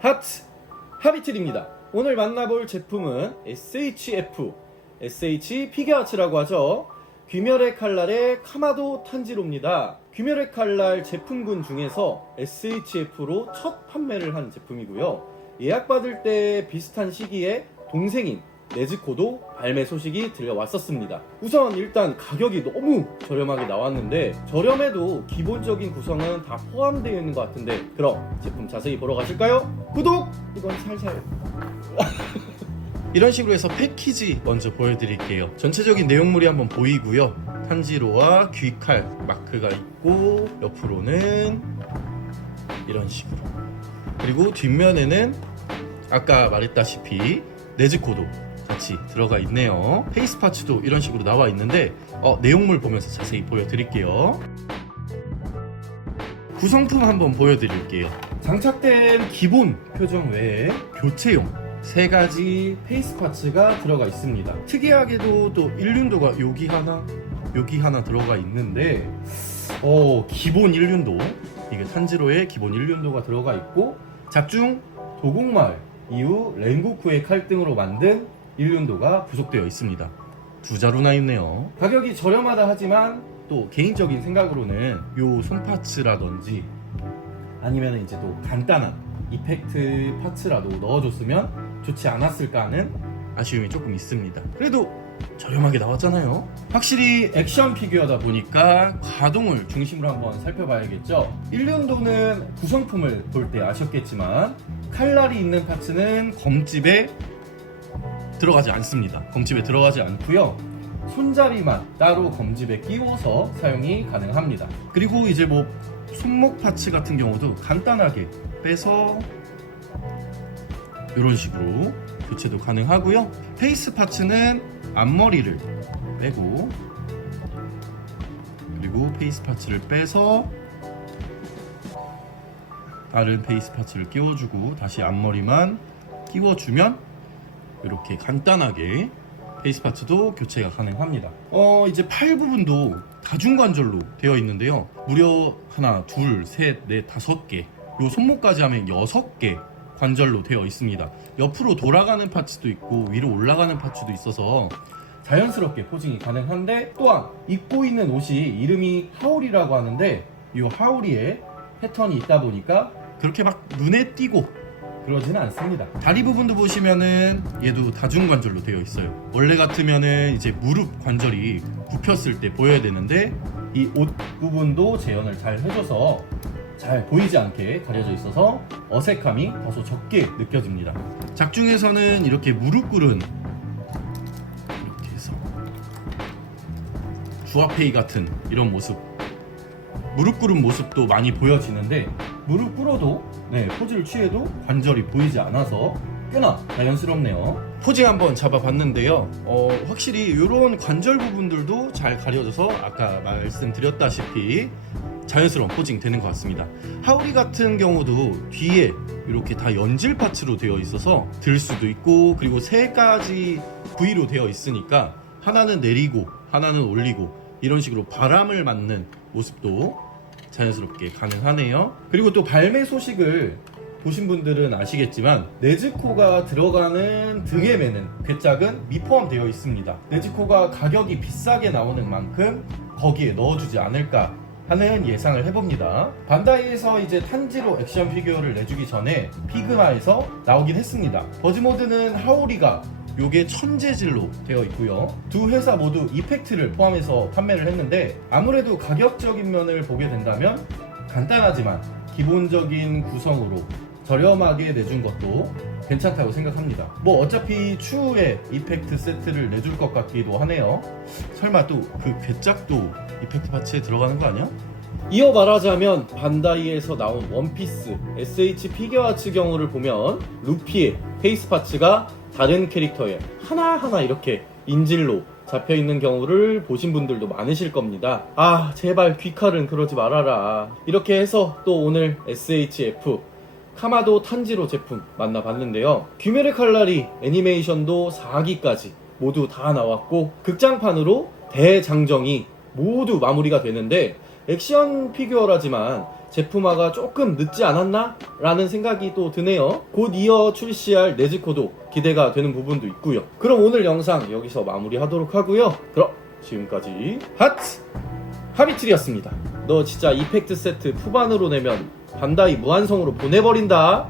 하트 하비틀입니다. 오늘 만나볼 제품은 SHF, SH 피겨아츠라고 하죠. 귀멸의 칼날의 카마도 탄지로입니다. 귀멸의 칼날 제품군 중에서 SHF로 첫 판매를 한 제품이고요. 예약받을 때 비슷한 시기에 동생인 네즈코도 발매 소식이 들려왔었습니다. 우선 일단 가격이 너무 저렴하게 나왔는데 저렴해도 기본적인 구성은 다 포함되어 있는 것 같은데 그럼 제품 자세히 보러 가실까요? 구독! 이건 살살 이런 식으로 해서 패키지 먼저 보여드릴게요. 전체적인 내용물이 한번 보이고요. 탄지로와 귀칼 마크가 있고 옆으로는 이런 식으로 그리고 뒷면에는 아까 말했다시피 네즈코도 같이 들어가 있네요. 페이스 파츠도 이런 식으로 나와 있는데 어, 내용물 보면서 자세히 보여드릴게요. 구성품 한번 보여드릴게요. 장착된 기본 표정 외에 교체용 세 가지 페이스 파츠가 들어가 있습니다. 특이하게도 또 일륜도가 여기 하나, 여기 하나 들어가 있는데, 어, 기본 일륜도 이게 산지로의 기본 일륜도가 들어가 있고 작중 도곡마을 이후 랭구쿠의 칼등으로 만든 일륜도가 부속되어 있습니다. 두 자루 나 있네요. 가격이 저렴하다 하지만 또 개인적인 생각으로는 요 손파츠라든지 아니면 이제 또 간단한 이펙트 파츠라도 넣어줬으면 좋지 않았을까 하는 아쉬움이 조금 있습니다. 그래도 저렴하게 나왔잖아요. 확실히 액션 피규어다 보니까 가동을 중심으로 한번 살펴봐야겠죠. 1년도는 구성품을 볼 때 아셨겠지만 칼날이 있는 파츠는 검집에 들어가지 않습니다. 검집에 들어가지 않고요. 손잡이만 따로 검집에 끼워서 사용이 가능합니다. 그리고 이제 뭐 손목 파츠 같은 경우도 간단하게 빼서 이런 식으로 교체도 가능하고요. 페이스 파츠는 앞머리를 빼고 그리고 페이스 파츠를 빼서 다른 페이스 파츠를 끼워주고 다시 앞머리만 끼워주면 이렇게 간단하게 페이스 파츠도 교체가 가능합니다. 어 이제 팔 부분도 다중관절로 되어 있는데요. 무려 하나, 둘, 셋, 넷, 다섯 개. 요 손목까지 하면 여섯 개 관절로 되어 있습니다. 옆으로 돌아가는 파츠도 있고 위로 올라가는 파츠도 있어서 자연스럽게 포징이 가능한데 또한 입고 있는 옷이 이름이 하울이라고 하는데 이 하울이에 패턴이 있다 보니까 그렇게 막 눈에 띄고 그러지는 않습니다. 다리 부분도 보시면은 얘도 다중 관절로 되어 있어요. 원래 같으면은 이제 무릎 관절이 굽혔을 때 보여야 되는데 이 옷 부분도 재현을 잘 해줘서 잘 보이지 않게 가려져 있어서 어색함이 다소 적게 느껴집니다. 작중에서는 이렇게 무릎 꿇은 이렇게 해서 주아페이 같은 이런 모습 무릎 꿇은 모습도 많이 보여지는데 무릎 꿇어도 네, 포즈를 취해도 관절이 보이지 않아서 꽤나 자연스럽네요. 포징 한번 잡아봤는데요. 어, 확실히 이런 관절 부분들도 잘 가려져서 아까 말씀드렸다시피 자연스러운 포징 되는 것 같습니다. 하우리 같은 경우도 뒤에 이렇게 다 연질 파츠로 되어 있어서 들 수도 있고 그리고 세 가지 부위로 되어 있으니까 하나는 내리고 하나는 올리고 이런 식으로 바람을 맞는 모습도 자연스럽게 가능하네요. 그리고 또 발매 소식을 보신 분들은 아시겠지만 네즈코가 들어가는 등에 매는 괴짝은 미포함되어 있습니다. 네즈코가 가격이 비싸게 나오는 만큼 거기에 넣어주지 않을까 하는 예상을 해봅니다. 반다이에서 이제 탄지로 액션 피규어를 내주기 전에 피그마에서 나오긴 했습니다. 버즈모드는 하오리가 요게 천재질로 되어 있고요. 두 회사 모두 이펙트를 포함해서 판매를 했는데 아무래도 가격적인 면을 보게 된다면 간단하지만 기본적인 구성으로 저렴하게 내준 것도 괜찮다고 생각합니다. 뭐 어차피 추후에 이펙트 세트를 내줄 것 같기도 하네요. 설마 또 그 괴짝도 이펙트 파츠에 들어가는 거 아니야? 이어 말하자면 반다이에서 나온 원피스 SH 피겨아츠 경우를 보면 루피의 페이스 파츠가 다른 캐릭터에 하나하나 이렇게 인질로 잡혀 있는 경우를 보신 분들도 많으실 겁니다. 아, 제발 귀칼은 그러지 말아라. 이렇게 해서 또 오늘 SHF 카마도 탄지로 제품 만나봤는데요. 귀멸의 칼날이 애니메이션도 4기까지 모두 다 나왔고 극장판으로 대장정이 모두 마무리가 되는데 액션 피규어라지만 제품화가 조금 늦지 않았나? 라는 생각이 또 드네요. 곧 이어 출시할 네즈코도 기대가 되는 부분도 있고요. 그럼 오늘 영상 여기서 마무리하도록 하고요. 그럼 지금까지 하트 하비틀이었습니다. 너 진짜 이펙트 세트 푸반으로 내면 반다이 무한성으로 보내버린다.